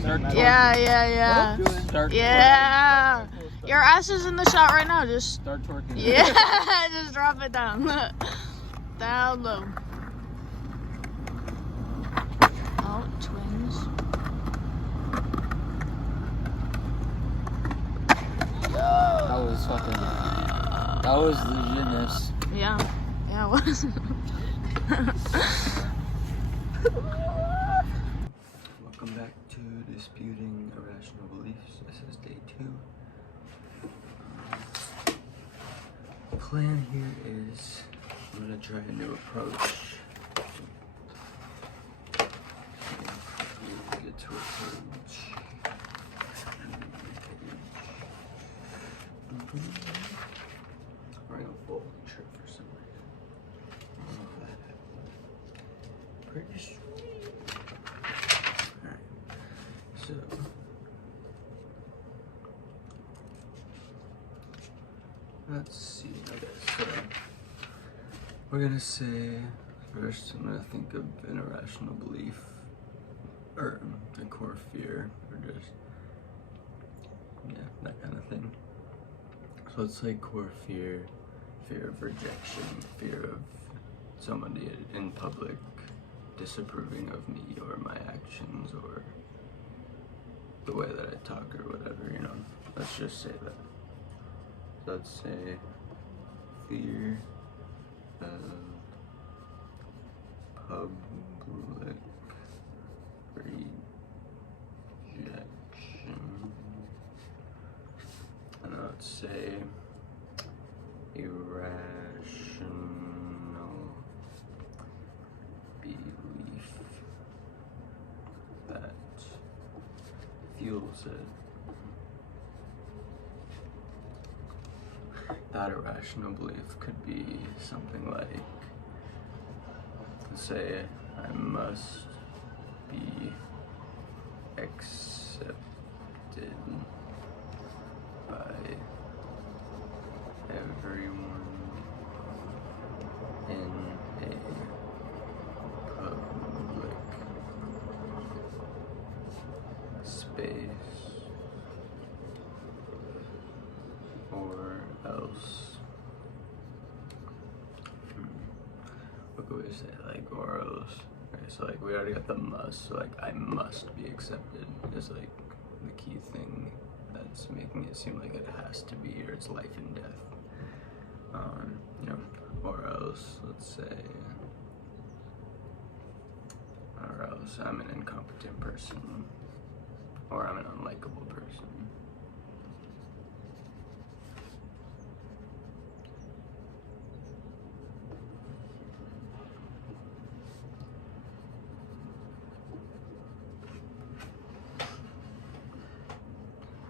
Start twerking. Yeah. Start Yeah. Your ass is in the shot right now. Just Start twerking. yeah. Just drop it down. Down low. Oh, twins. That was fucking. That was legitness. Yeah. Yeah, it was. Welcome back to Disputing Irrational Beliefs. This is day 2. The plan here is I'm gonna try a new approach. Get to approach. Wearing a folding shirt for some reason. I don't know if that happened. Pretty sweet. Alright. So let's see. Okay, so we're gonna say first I'm gonna think of an irrational belief or a core fear or just that kind of thing. So it's like core fear, fear of rejection, fear of somebody in public disapproving of me or my actions or the way that I talk or whatever, you know. Let's just say that. So let's say fear of public rejection. And let's say irrational belief that fuels it. That irrational belief could be something like, let's say, I must be accepted by everyone in a public space, or else, what could we say, like, or else, okay, so like, we already got the must, so like, I must be accepted is like the key thing that's making it seem like it has to be, or it's life and death. You know, or else, let's say, or else I'm an incompetent person, or I'm an unlikable person.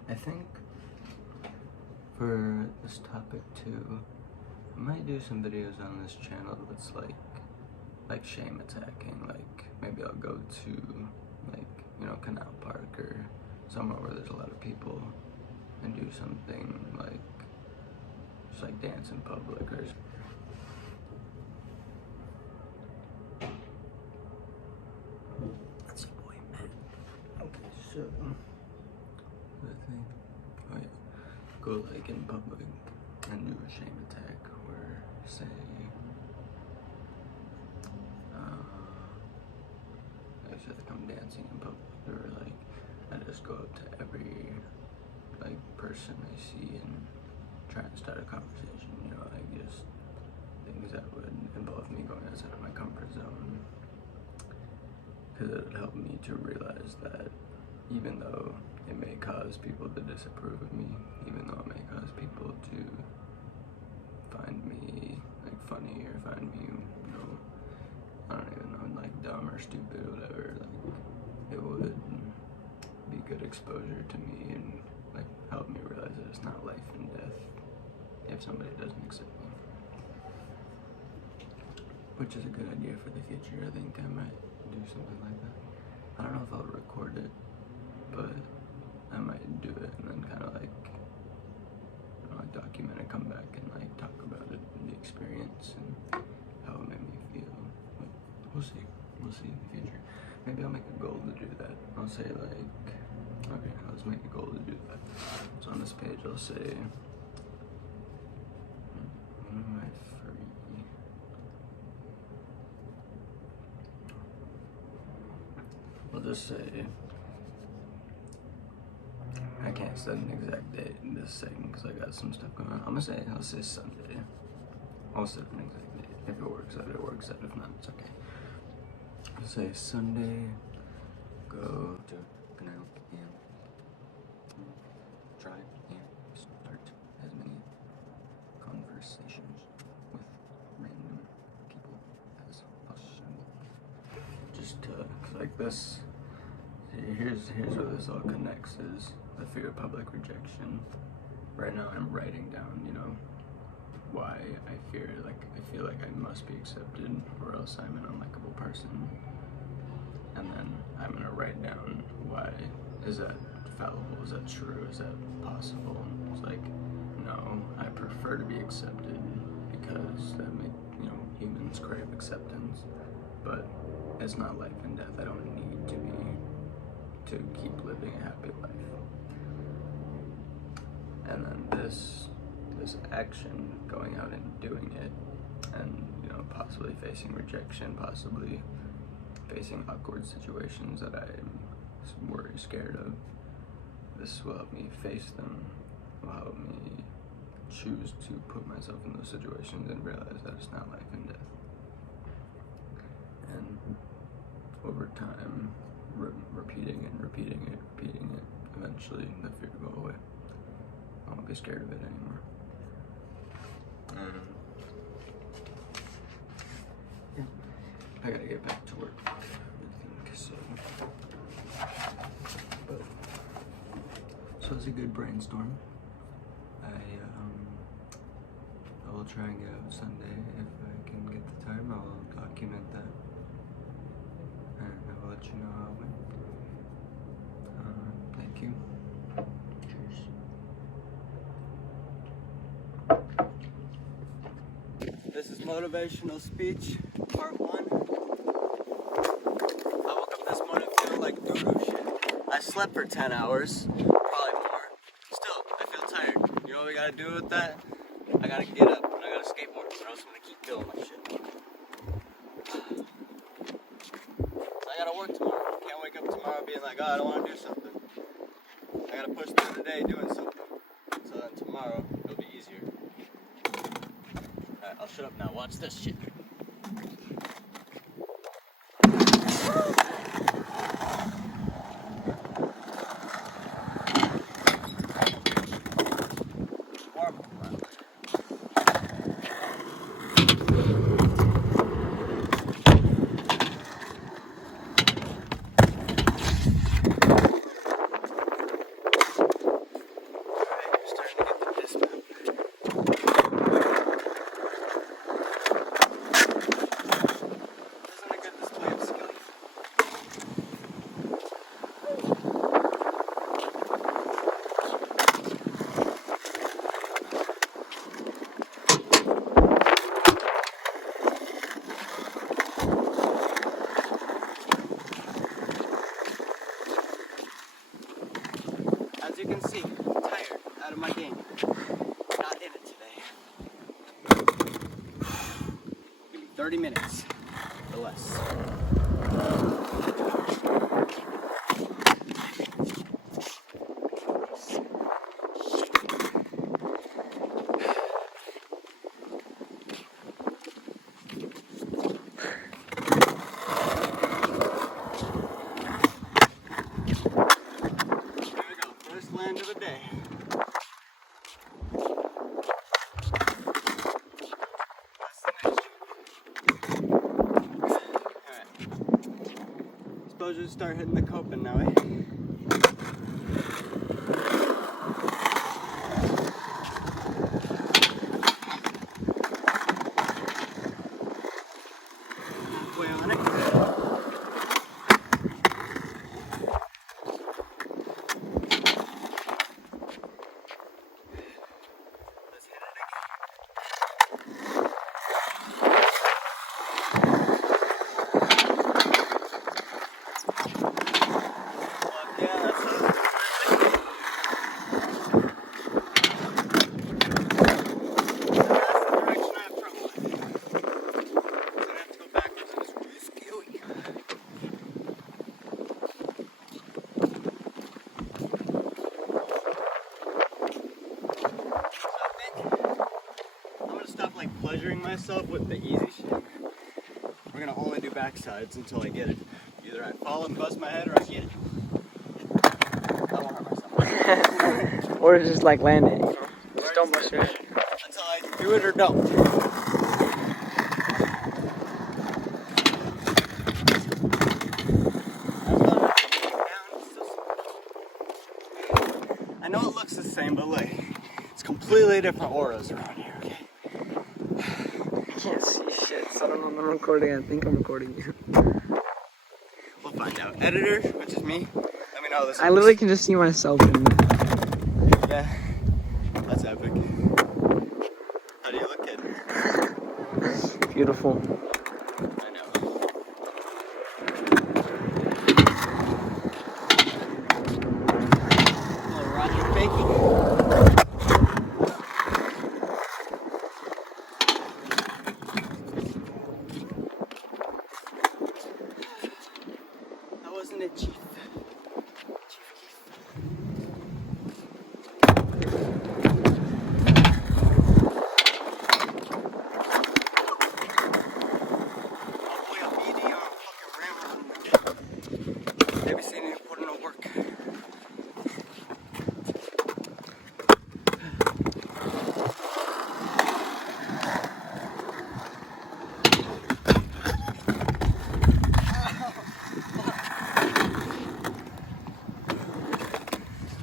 I think for this topic too, I might do some videos on this channel that's like shame attacking. Like maybe I'll go to like, you know, Canal Park or somewhere where there's a lot of people and do something like just like dance in public or that's your boy Matt. Okay, so I think, oh yeah, go like in public and do a shame attack where say, I said like I'm dancing in public, or like I just go up to every like person I see and try and start a conversation, you know, like just things that would involve me going outside of my comfort zone, because it would help me to realize that even though it may cause people to disapprove of me, even though it may cause people to find me like funny or find me, you know, I don't even know, like dumb or stupid or whatever, like it would be good exposure to me and like help me realize that it's not life and death if somebody doesn't accept me. Which is a good idea for the future. I think I might do something like that. I don't know if I'll record it, but I might do it and then kind of like, you know, like document it, come back and like talk about it and the experience and how it made me feel. But we'll see. We'll see in the future. Maybe I'll make a goal to do that. I'll I'll say like, okay, let's make a goal to do that. So on this page, I'll say, when am I free? I'll just say, I can't set an exact date in this second because I got some stuff going on. I'll say Sunday. I'll set an exact date. If it works out, it works out. If not, it's okay. I'll say Sunday, go to canal and try and start as many conversations with random people as possible. Just like this. Here's where this all connects, is the fear of public rejection. Right now I'm writing down, why I feel like I must be accepted or else I'm an unlikable person. And then I'm gonna write down why. Is that fallible? Is that true? Is that possible? It's like, no, I prefer to be accepted because that humans crave acceptance. But it's not life and death. I don't need to keep living a happy life. And then this action, going out and doing it, and possibly facing rejection, possibly facing awkward situations that I'm scared of. This will help me face them, will help me choose to put myself in those situations and realize that it's not life and death. And over time, repeating it, eventually the fear will go away. I won't be scared of it anymore. Yeah, I gotta get back to work, I think, so. So it's a good brainstorm. I will try and get out Sunday if I can get the time. I will document that, and I will let you know how it went. Thank you. Cheers. This is motivational speech, part 1. I woke up this morning feeling like doo-doo shit. I slept for 10 hours, probably more. Still, I feel tired. You know what we gotta do with that? I gotta get up and I gotta skateboard, or else I'm gonna keep feeling like shit. I gotta work tomorrow. Can't wake up tomorrow being like, oh, I don't wanna do something. I gotta push through the day doing something. So then tomorrow, it'll be easier. Alright, I'll shut up now. Watch this shit. As you can see, I'm tired, out of my game. Not in it today. Give me 30 minutes or less. Land of the day. Alright. Suppose we start hitting the coping now, eh? Halfway on it. pleasuring myself with the easy shit. We're gonna only do backsides until I get it. Either I fall and bust my head or I get it. I won't hurt myself. Or just like land it, you know? Just don't bust your head. Until I do it or don't. I know it looks the same, but like, it's completely different auras around here, okay? I can't see shit, so I don't know if I'm recording. I think I'm recording you. We'll find out. Editor, which is me, let me know this. I literally can just see myself in Yeah, that's epic. How do you look, kid? beautiful. I know. Little Roger baking. How wasn't it, Chief? Maybe seen you put in no work.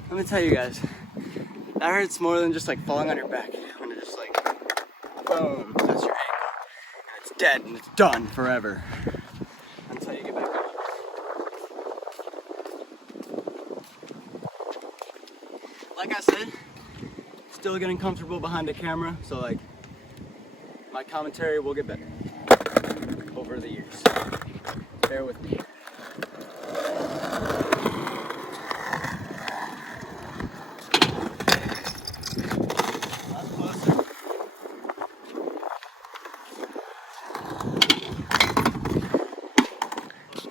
Let me tell you guys, that hurts more than just like falling on your back. When it just like, boom, that's your ankle. And it's dead and it's done forever. Until you get back up. Like I said, still getting comfortable behind the camera, so like, my commentary will get better over the years. Bear with me. Not closer.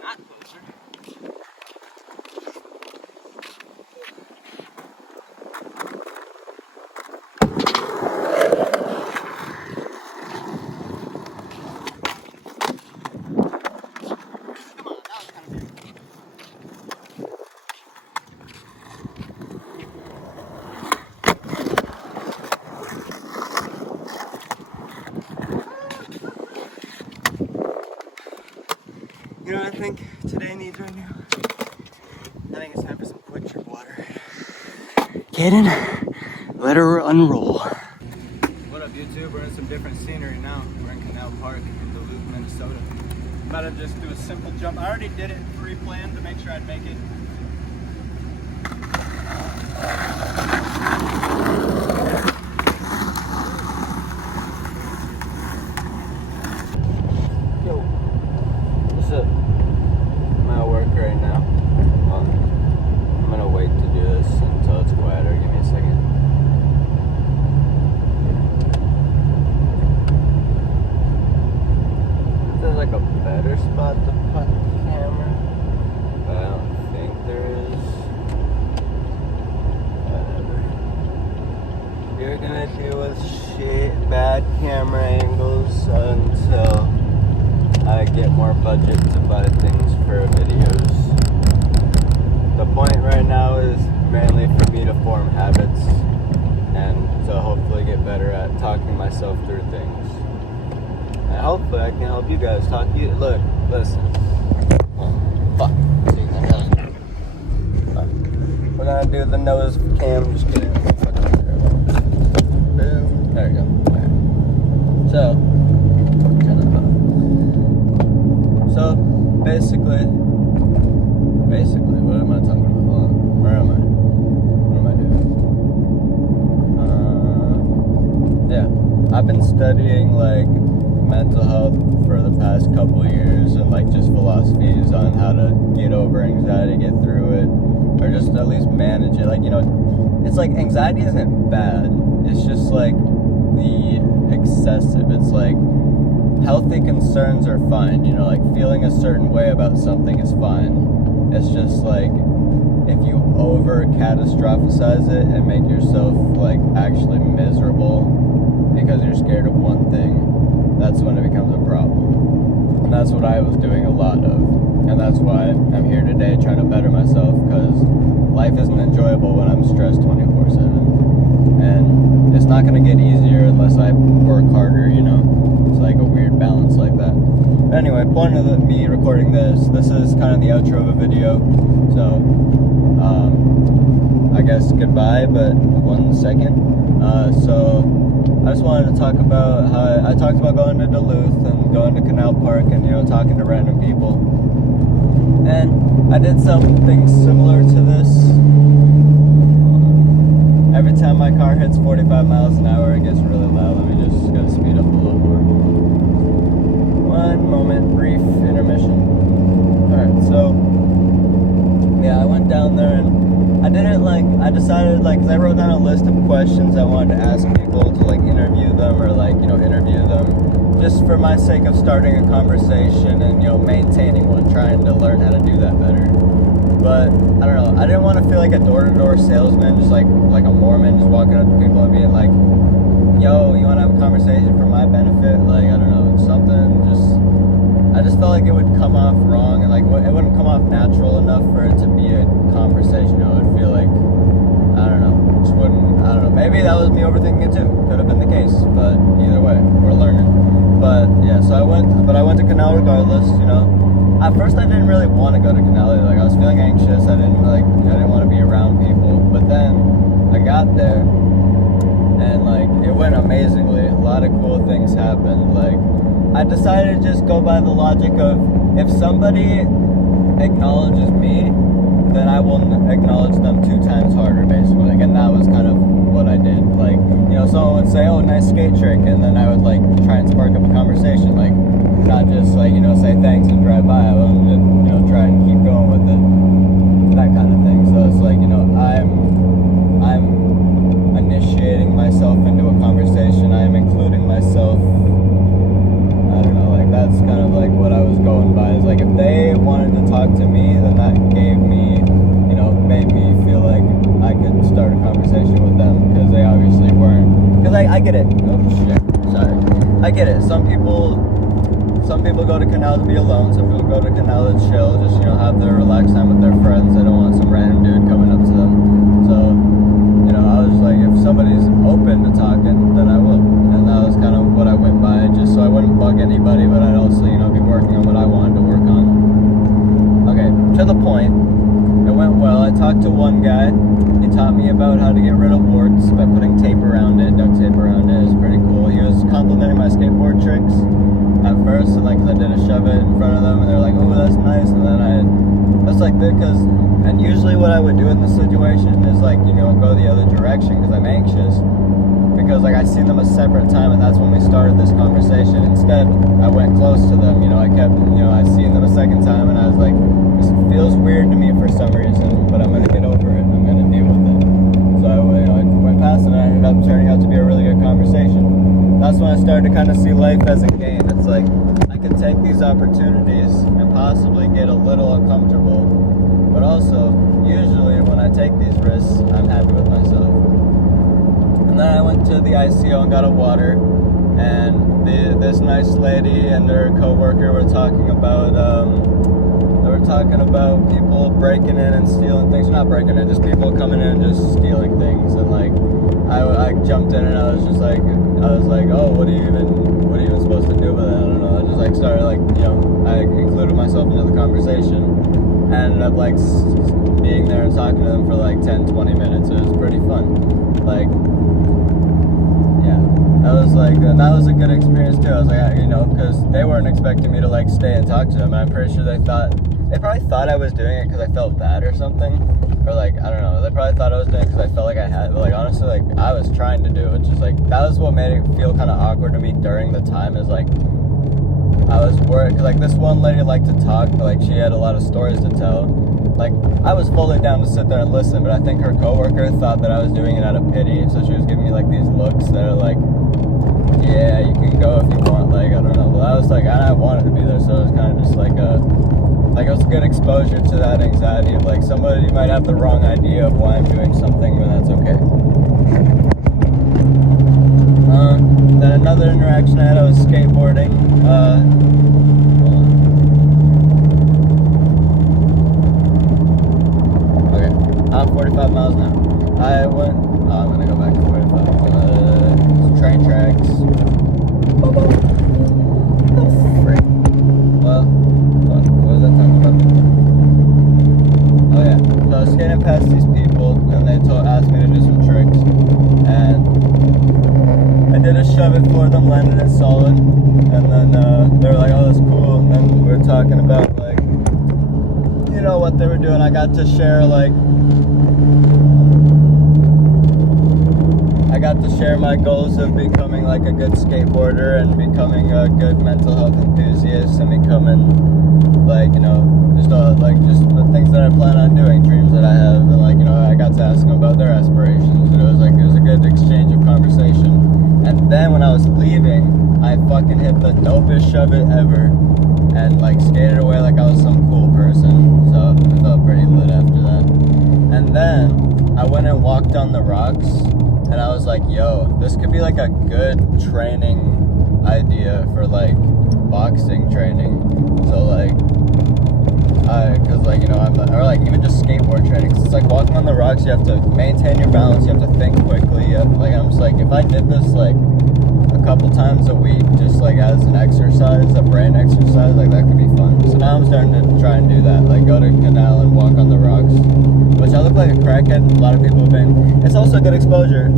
Not closer. You know what I think today needs right now? I think it's time for some quick trip water. Kaden, let her unroll. What up, YouTube? We're in some different scenery now. We're in Canal Park in Duluth, Minnesota. About to just do a simple jump. I already did it pre-planned to make sure I'd make it. Yo, what's up? I'm at work right now. I'm gonna wait to do this until it's quieter. Give me a second. There's like a better spot to put the camera, but I don't think there is. Whatever. You're gonna deal with bad camera angles until I get more budget to buy things for videos. The point right now is mainly for me to form habits and to hopefully get better at talking myself through things. And hopefully I can help you guys talk you. Look, listen. Oh, fuck. See, we're gonna do the nose cam. Just kidding. Boom. There you go. Right. So, turn that off. So, basically, what am I talking about? Hold on. Where am I? What am I doing? Yeah. I've been studying, like, mental health for the past couple of years and, like, just philosophies on how to get over anxiety, get through it, or just at least manage it. Like, you know, it's like anxiety isn't bad. It's just, like, the excessive. It's like healthy concerns are fine, you know, like feeling a certain way about something is fine. It's just like if you over catastrophize it and make yourself like actually miserable, because you're scared of one thing, that's when it becomes a problem. And that's what I was doing a lot of. And that's why I'm here today trying to better myself, because life isn't enjoyable when I'm stressed 24/7. And it's not going to get easier unless I work harder, you know? It's like a weird balance like that. But anyway, point of me recording this is kind of the outro of a video. So, I guess goodbye, but 1 second. So I just wanted to talk about how I talked about going to Duluth and going to Canal Park and, you know, talking to random people. And I did something similar to this. Every time my car hits 45 miles an hour, it gets really loud. Let me just gotta speed up a little more. 1 moment, brief intermission. Alright, so yeah, I went down there and I decided, cause I wrote down a list of questions I wanted to ask people to, like, interview them or, like, you know, interview them just for my sake of starting a conversation and, you know, maintaining one, trying to learn how to do that better. But, I don't know, I didn't want to feel like a door-to-door salesman, just like a Mormon, just walking up to people and being like, yo, you want to have a conversation for my benefit? Like, I don't know, something I just felt like it would come off wrong, and like it wouldn't come off natural enough for it to be a conversation. I would feel like, I don't know, just wouldn't, I don't know, maybe that was me overthinking it too, could have been the case, but either way, we're learning. But yeah, so I went to Canal regardless, you know. At first I didn't really want to go to Canal, like I was feeling anxious, I didn't want to be around people, but then I got there, and like, it went amazingly, a lot of cool things happened, like, I decided to just go by the logic of, if somebody acknowledges me, then I will acknowledge them 2 times harder, basically. Like, and that was kind of what I did. Like, you know, someone would say, oh, nice skate trick, and then I would, like, try and spark up a conversation. Like, not just, like, you know, say thanks and drive by. I would, you know, try and keep going with it. That kind of thing. So it's like, you know, I'm initiating myself into a conversation. I am including myself. I don't know, like, that's kind of like what I was going by, is like, if they wanted to talk to me, then that gave me, you know, made me feel like I could start a conversation with them, because they obviously weren't, because I get it, oh shit, sorry, I get it, some people go to Canal to be alone, some people go to Canal to chill, just, you know, have their relaxed time with their friends, they don't want some random dude coming up to them, so, you know, I was like, if somebody's open to talking, then I will. And that was kind of what I went by, just so I wouldn't bug anybody, but I'd also, you know, be working on what I wanted to work on. Okay, to the point. It went well. I talked to one guy. He taught me about how to get rid of warts by putting tape around it, duct tape around it. It was pretty cool. He was complimenting my skateboard tricks at first, and like, cause I did a shove it in front of them, and they're like, oh, that's nice. And then that's like, because, and usually what I would do in this situation is, like, you know, go the other direction, because I'm anxious, because like I seen them a separate time, and that's when we started this conversation. Instead, I went close to them, you know, I seen them a second time, and I was like, this feels weird to me for some reason, but I'm gonna get over it, I'm gonna deal with it. So I went past, and it ended up turning out to be a really good conversation. That's when I started to kind of see life as a game. It's like, I can take these opportunities and possibly get a little uncomfortable, but also, usually when I take these risks, I'm happy with myself. And then I went to the ICO and got a water, and this nice lady and her co-worker were talking about people breaking in and stealing things. Not breaking in, just people coming in and just stealing things. And like, I jumped in and I was like, oh, what are you even supposed to do with it? I don't know. I just like started, like, you know, I included myself into the conversation. I ended up like being there and talking to them for like 10-20 minutes. It was pretty fun. Like, yeah, that was a good experience too. I was like, you know, because they weren't expecting me to like stay and talk to them. I'm pretty sure they probably thought I was doing it because I felt bad or something, or like, I don't know, they probably thought I was doing it because I felt like I had, but like, honestly, like, I was trying to do it, just like, that was what made it feel kind of awkward to me during the time, is like, I was worried, because like, this one lady liked to talk, but like, she had a lot of stories to tell. Like, I was fully down to sit there and listen, but I think her coworker thought that I was doing it out of pity, so she was giving me like these looks that are like, yeah, you can go if you want, like, I don't know, but I was like, I wanted to be there, so it was kind of just like it was good exposure to that anxiety of like, somebody might have the wrong idea of why I'm doing something, but that's okay. Then another interaction I had, I was skateboarding. Hold on. Okay, I'm 45 miles an hour. I went. I'm gonna go back to 45. Train tracks. Oh, frick. Well, fuck. What was I talking about? Oh yeah. So I was skating past these people, and they asked me to do some tricks, and I did a shove it for them, landed it solid, and then they were like, "Oh, that's cool." And then we were talking about like, you know, what they were doing. I got to share my goals of becoming like a good skateboarder and becoming a good mental health enthusiast and becoming like, you know, just the things that I plan on doing, dreams that I have, and like, you know, I got to ask them about their aspirations, and it was a good exchange of conversation. And then when I was leaving, I fucking hit the dopest shove it ever and like skated away like I was some cool person. So I felt pretty lit after that. And then I went and walked on the rocks, and I was like, yo, this could be like a good training idea for like boxing training. So like, cause like, you know, or like even just skateboard training. Cause it's like walking on the rocks, you have to maintain your balance, you have to think quickly. Like I'm just like, if I did this like a couple times a week, just like as an exercise, a brain exercise, like that could be fun. So now I'm starting to try and do that, like go to Canal and walk on the rocks, which I look like a crackhead. A lot of people have been. It's also good exposure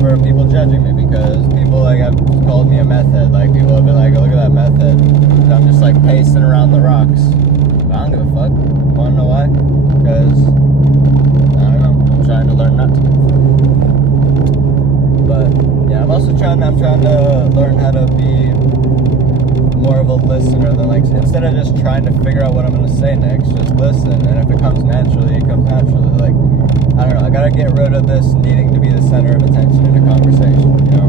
for people judging me, because people like have called me a meth head. Like people have been like, oh, look at that meth head. And I'm just like pacing around the rocks. But I don't give a fuck. Wanna know why? Because I don't know. I'm trying to learn not to. But yeah, I'm trying to learn how to be more of a listener than like, instead of just trying to figure out what I'm gonna say next, just listen, and if it comes naturally, it comes naturally. Like, I don't know, I gotta get rid of this needing to be the center of attention in a conversation, you know?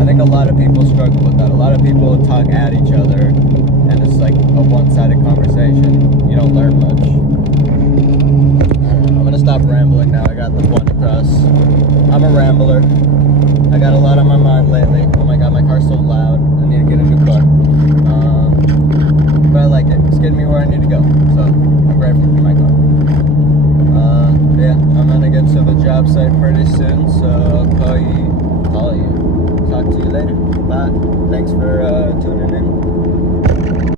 I think a lot of people struggle with that. A lot of people talk at each other, and it's like a one-sided conversation. You don't learn much. I'm gonna stop rambling now. I got the point across. I'm a rambler. I got a lot on my mind lately. Oh my god, my car's so loud. I need to get a new car. But I like it. It's getting me where I need to go. So I'm grateful for my car. Yeah, I'm gonna get to the job site pretty soon. So I'll call you. Talk to you later. Bye. Thanks for tuning in.